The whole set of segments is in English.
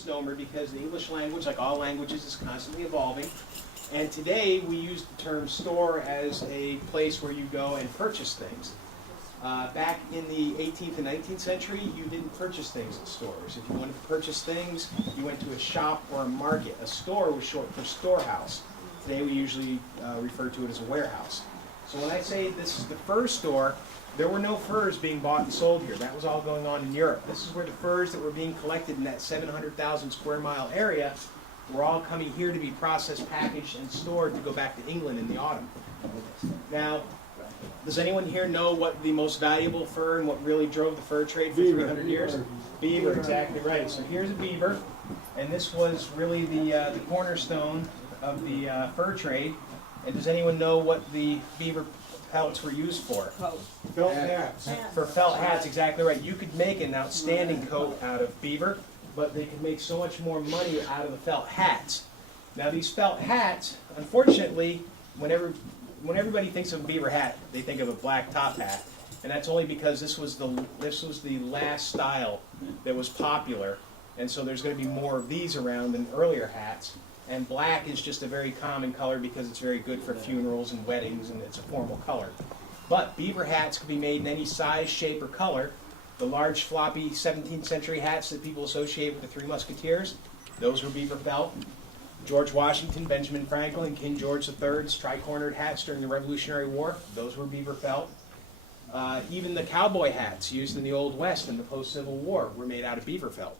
misnomer because the English language, like all languages, is constantly evolving. And today we use the term store as a place where you go and purchase things. Back in the 18th and 19th century, you didn't purchase things at stores. If you wanted to purchase things, you went to a shop or a market. A store was short for storehouse. Today we usually refer to it as a warehouse. So when I say this is the fur store, there were no furs being bought and sold here. That was all going on in Europe. This is where the furs that were being collected in that 700,000 square mile area were all coming here to be processed, packaged, and stored to go back to England in the autumn. Now, does anyone here know what the most valuable fur and what really drove the fur trade for 300 years? Beaver, exactly right. So here's a beaver, and this was really the cornerstone of the fur trade. And does anyone know what the beaver pelts were used for? Felt hats. For felt hats, exactly right. You could make an outstanding coat out of beaver, but they could make so much more money out of the felt hats. Now these felt hats, unfortunately, when everybody thinks of a beaver hat, they think of a black top hat, and that's only because this was the last style that was popular, and so there's going to be more of these around than earlier hats. And black is just a very common color because it's very good for funerals and weddings, and it's a formal color. But beaver hats could be made in any size, shape, or color. The large, floppy 17th century hats that people associate with the Three Musketeers, those were beaver felt. George Washington, Benjamin Franklin, and King George III's tri-cornered hats during the Revolutionary War, those were beaver felt. Even the cowboy hats used in the Old West in the post-Civil War were made out of beaver felt.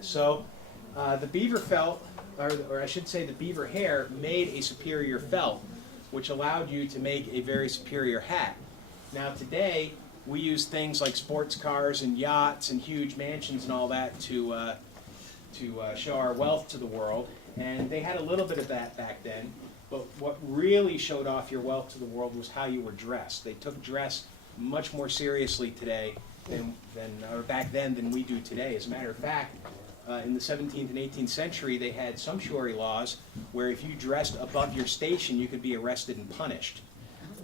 So the beaver felt, or I should say the beaver hair, made a superior felt, which allowed you to make a very superior hat. Now today, we use things like sports cars and yachts and huge mansions and all that to show our wealth to the world. And they had a little bit of that back then, but what really showed off your wealth to the world was how you were dressed. They took dress much more seriously today or back then than we do today. As a matter of fact, in the 17th and 18th century, they had sumptuary laws where if you dressed above your station, you could be arrested and punished.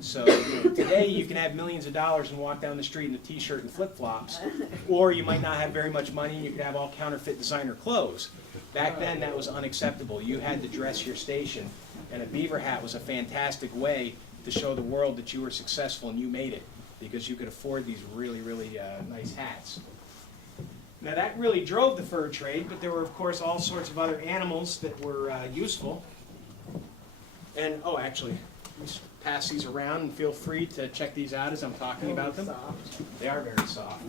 So today you can have millions of dollars and walk down the street in a t-shirt and flip-flops, or you might not have very much money and you could have all counterfeit designer clothes. Back then that was unacceptable. You had to dress your station, and a beaver hat was a fantastic way to show the world that you were successful and you made it because you could afford these really, really nice hats. Now that really drove the fur trade, but there were of course all sorts of other animals that were useful. And actually, pass these around and feel free to check these out as I'm talking about them. They are very soft.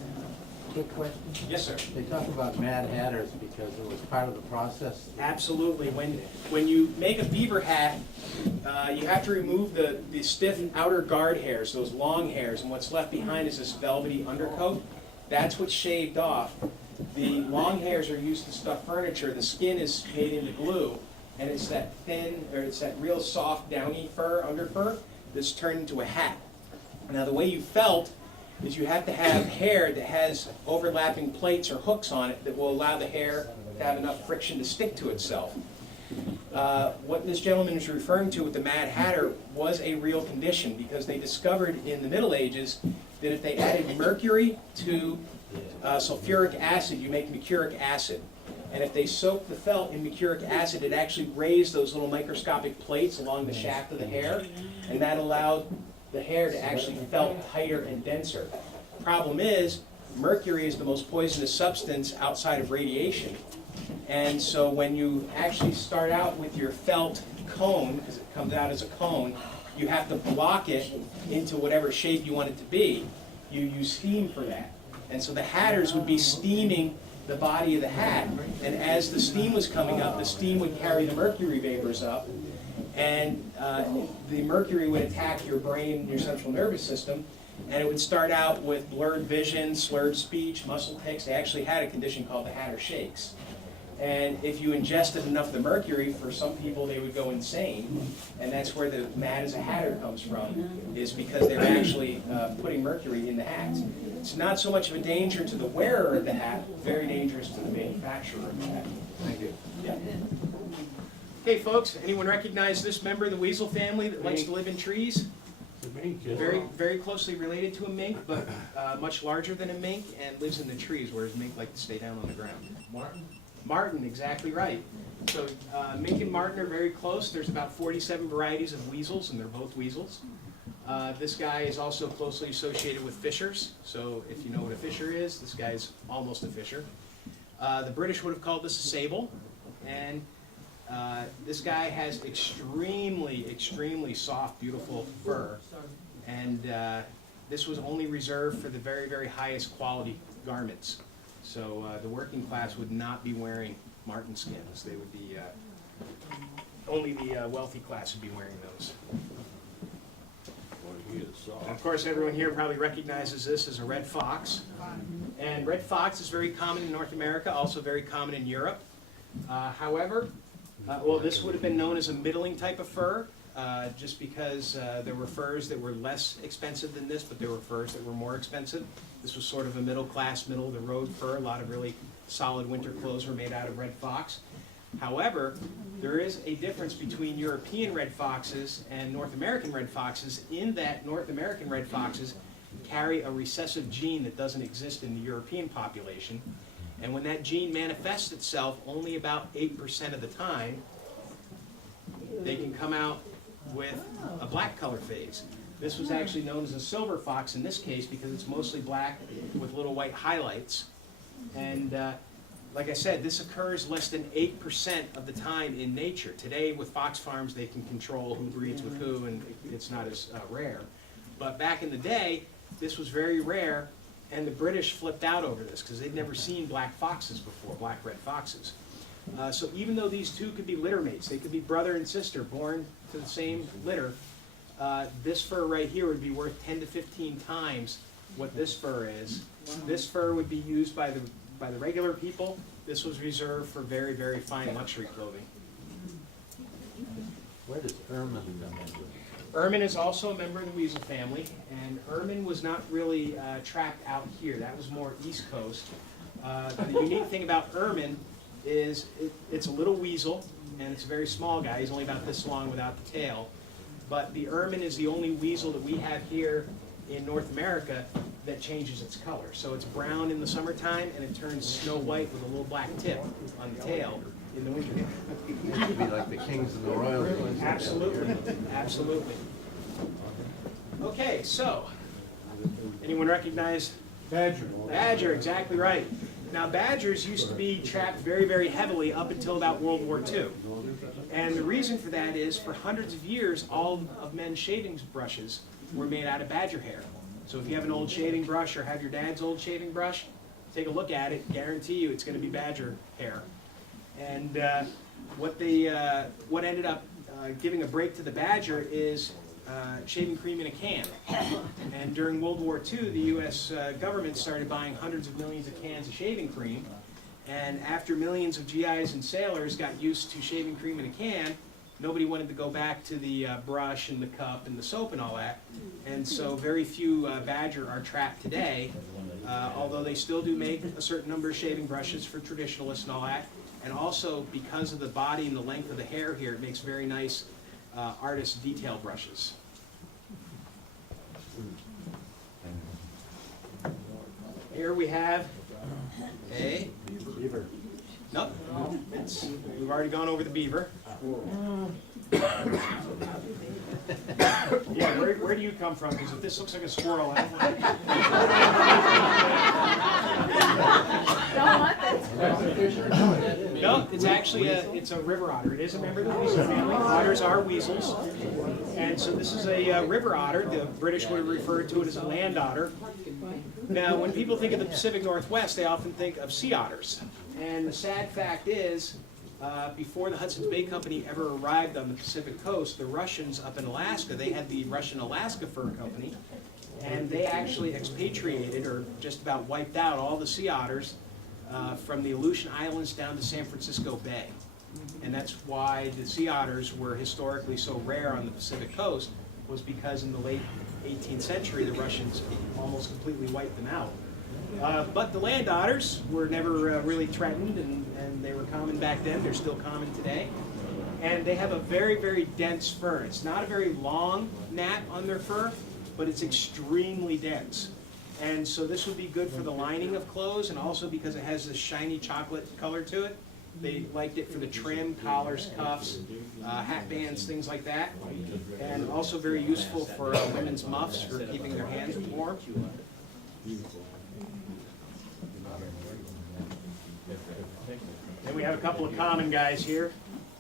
Quick question. Yes, sir. They talk about Mad Hatters because it was part of the process. Absolutely. When you make a beaver hat, you have to remove the stiff outer guard hairs, those long hairs, and what's left behind is this velvety undercoat. That's what's shaved off. The long hairs are used to stuff furniture. The skin is made into glue. And it's that thin, or it's that real soft, downy fur, underfur, that's turned into a hat. Now the way you felt is you have to have hair that has overlapping plates or hooks on it that will allow the hair to have enough friction to stick to itself. What this gentleman is referring to with the Mad Hatter was a real condition because they discovered in the Middle Ages that if they added mercury to sulfuric acid, you make mercuric acid. And if they soaked the felt in mercuric acid, it actually raised those little microscopic plates along the shaft of the hair, and that allowed the hair to actually felt tighter and denser. Problem is, mercury is the most poisonous substance outside of radiation. And so when you actually start out with your felt cone, because it comes out as a cone, you have to block it into whatever shape you want it to be. You use steam for that. And so the hatters would be steaming the body of the hat, and as the steam was coming up, the steam would carry the mercury vapors up, and the mercury would attack your brain, your central nervous system, and it would start out with blurred vision, slurred speech, muscle tics. They actually had a condition called the Hatter shakes. And if you ingested enough of the mercury, for some people they would go insane, and that's where the mad as a hatter comes from, is because they're actually putting mercury in the hat. It's not so much of a danger to the wearer of the hat, very dangerous to the manufacturer of the hat. Thank you. Yeah. Okay, folks, anyone recognize this member of the weasel family that likes to live in trees? Very, very closely related to a mink, but much larger than a mink, and lives in the trees, whereas mink like to stay down on the ground. Martin? Marten, exactly right. So mink and marten are very close. There's about 47 varieties of weasels, and they're both weasels. This guy is also closely associated with fishers. So if you know what a fisher is, this guy's almost a fisher. The British would have called this a sable. And this guy has extremely, extremely soft, beautiful fur. And this was only reserved for the very, very highest quality garments. So the working class would not be wearing marten skins. They would be, only the wealthy class would be wearing those. And of course, everyone here probably recognizes this as a red fox. And red fox is very common in North America, also very common in Europe. However, well, this would have been known as a middling type of fur, just because there were furs that were less expensive than this, but there were furs that were more expensive. This was sort of a middle class, middle of the road fur. A lot of really solid winter clothes were made out of red fox. However, there is a difference between European red foxes and North American red foxes in that North American red foxes carry a recessive gene that doesn't exist in the European population. And when that gene manifests itself only about 8% of the time, they can come out with a black color phase. This was actually known as a silver fox in this case because it's mostly black with little white highlights. And like I said, this occurs less than 8% of the time in nature. Today with fox farms they can control who breeds with who, and it's not as rare. But back in the day, this was very rare, and the British flipped out over this because they'd never seen black foxes before, black-red foxes. So even though these two could be litter mates, they could be brother and sister born to the same litter, this fur right here would be worth 10 to 15 times what this fur is. This fur would be used by the regular people. This was reserved for very, very fine luxury clothing. Where does ermine come into it? Ermine is also a member of the weasel family, and ermine was not really trapped out here. That was more East Coast. The unique thing about ermine is it's a little weasel, and it's a very small guy. He's only about this long without the tail. But the ermine is the only weasel that we have here in North America that changes its color. So it's brown in the summertime, and it turns snow white with a little black tip on the tail in the winter. It used to be like the kings and the royals. Absolutely, absolutely. Okay, so, anyone recognize? Badger. Badger, exactly right. Now badgers used to be trapped very, very heavily up until about World War II. And the reason for that is for hundreds of years, all of men's shaving brushes were made out of badger hair. So if you have an old shaving brush or have your dad's old shaving brush, take a look at it, guarantee you it's going to be badger hair. And what ended up giving a break to the badger is shaving cream in a can. And during World War II, the U.S. government started buying hundreds of millions of cans of shaving cream. And after millions of GIs and sailors got used to shaving cream in a can, nobody wanted to go back to the brush and the cup and the soap and all that. And so very few badger are trapped today, although they still do make a certain number of shaving brushes for traditionalists and all that. And also, because of the body and the length of the hair here, it makes very nice artist detail brushes. Here we have a Beaver. nope. We've already gone over the beaver. Yeah, where do you come from? Because if this looks like a squirrel, I don't want it. Don't want this. No, it's actually it's a river otter. It is a member of the weasel family. Otters are weasels. And so this is a river otter. The British would have referred to it as a land otter. Now, when people think of the Pacific Northwest, they often think of sea otters. And the sad fact is, before the Hudson's Bay Company ever arrived on the Pacific coast, the Russians up in Alaska, they had the Russian Alaska Fur Company, and they actually expatriated or just about wiped out all the sea otters from the Aleutian Islands down to San Francisco Bay. And that's why the sea otters were historically so rare on the Pacific coast, was because in the late 18th century the Russians almost completely wiped them out. But the land otters were never really threatened, and they were common back then. They're still common today. And they have a very, very dense fur. It's not a very long nap on their fur, but it's extremely dense. And so this would be good for the lining of clothes, and also because it has this shiny chocolate color to it. They liked it for the trim, collars, cuffs, hat bands, things like that. And also very useful for women's muffs for keeping their hands warm. Then we have a couple of common guys here.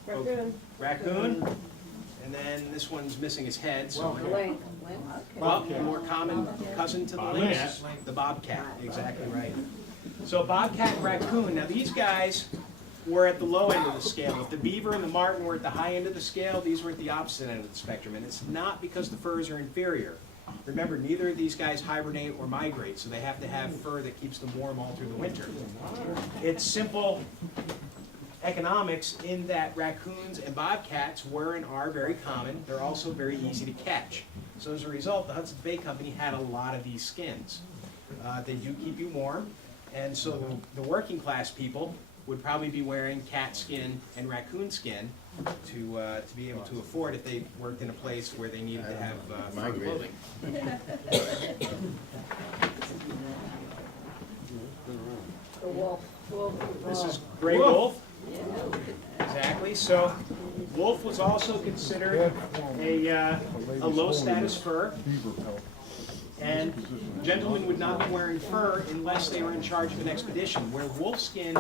Raccoon. Raccoon, and then this one's missing his head, so. Lynx. Well, a more common cousin to the lynx, the bobcat, exactly right. So bobcat and raccoon, now these guys were at the low end of the scale. If the beaver and the marten were at the high end of the scale, these were at the opposite end of the spectrum, and it's not because the furs are inferior. Remember, neither of these guys hibernate or migrate, so they have to have fur that keeps them warm all through the winter. It's simple economics in that raccoons and bobcats were and are very common. They're also very easy to catch. So as a result, the Hudson's Bay Company had a lot of these skins. They do keep you warm, and so the working class people would probably be wearing cat skin and raccoon skin to be able to afford if they worked in a place where they needed to have fur clothing. The wolf. This is gray wolf. Exactly. So wolf was also considered a low status fur, and gentlemen would not be wearing fur unless they were in charge of an expedition. Where wolf skin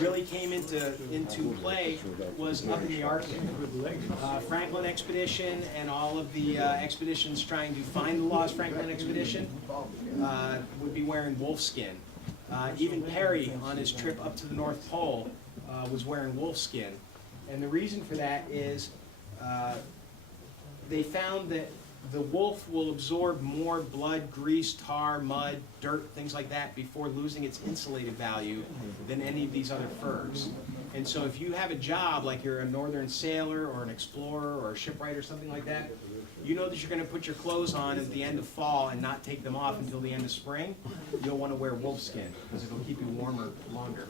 really came into play was up in the Arctic. Franklin expedition and all of the expeditions trying to find the lost Franklin expedition would be wearing wolf skin. Even Perry on his trip up to the North Pole was wearing wolf skin. And the reason for that is they found that the wolf will absorb more blood, grease, tar, mud, dirt, things like that before losing its insulated value than any of these other furs. And so if you have a job, like you're a northern sailor or an explorer or a shipwright or something like that, you know that you're going to put your clothes on at the end of fall and not take them off until the end of spring. You'll want to wear wolf skin because it'll keep you warmer longer.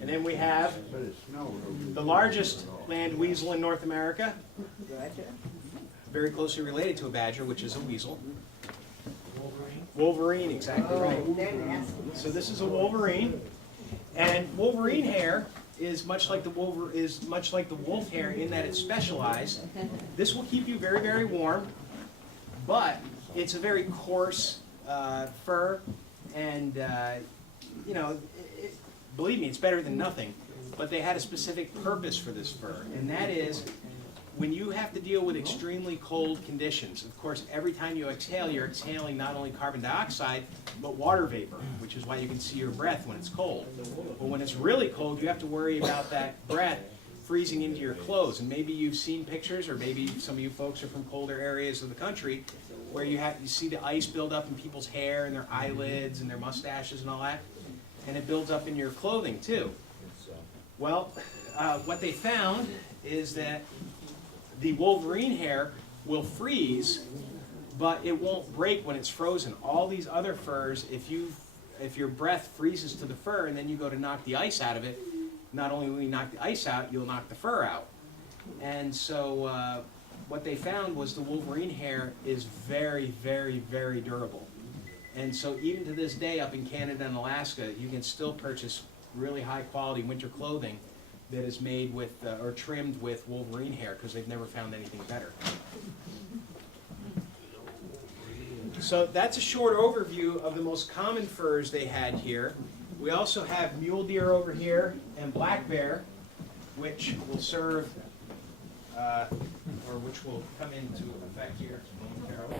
And then we have the largest land weasel in North America, very closely related to a badger, which is a weasel. Wolverine, exactly right. So this is a wolverine, and Wolverine hair is much like the wolf hair in that it's specialized. This will keep you very, very warm, but it's a very coarse fur, and you know, believe me, it's better than nothing. But they had a specific purpose for this fur, and that is when you have to deal with extremely cold conditions. Of course, every time you exhale, you're exhaling not only carbon dioxide, but water vapor, which is why you can see your breath when it's cold. But when it's really cold, you have to worry about that breath freezing into your clothes. And maybe you've seen pictures, or maybe some of you folks are from colder areas of the country, where you see the ice build up in people's hair and their eyelids and their mustaches and all that. And it builds up in your clothing too. Well, what they found is that the Wolverine hair will freeze, but it won't break when it's frozen. All these other furs, if your breath freezes to the fur and then you go to knock the ice out of it, not only will you knock the ice out, you'll knock the fur out. And so what they found was the Wolverine hair is very, very, very durable. And so even to this day up in Canada and Alaska, you can still purchase really high quality winter clothing that is made with or trimmed with Wolverine hair because they've never found anything better. So that's a short overview of the most common furs they had here. We also have mule deer over here and black bear, which will serve or which will come into effect here momentarily.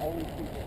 Always keep the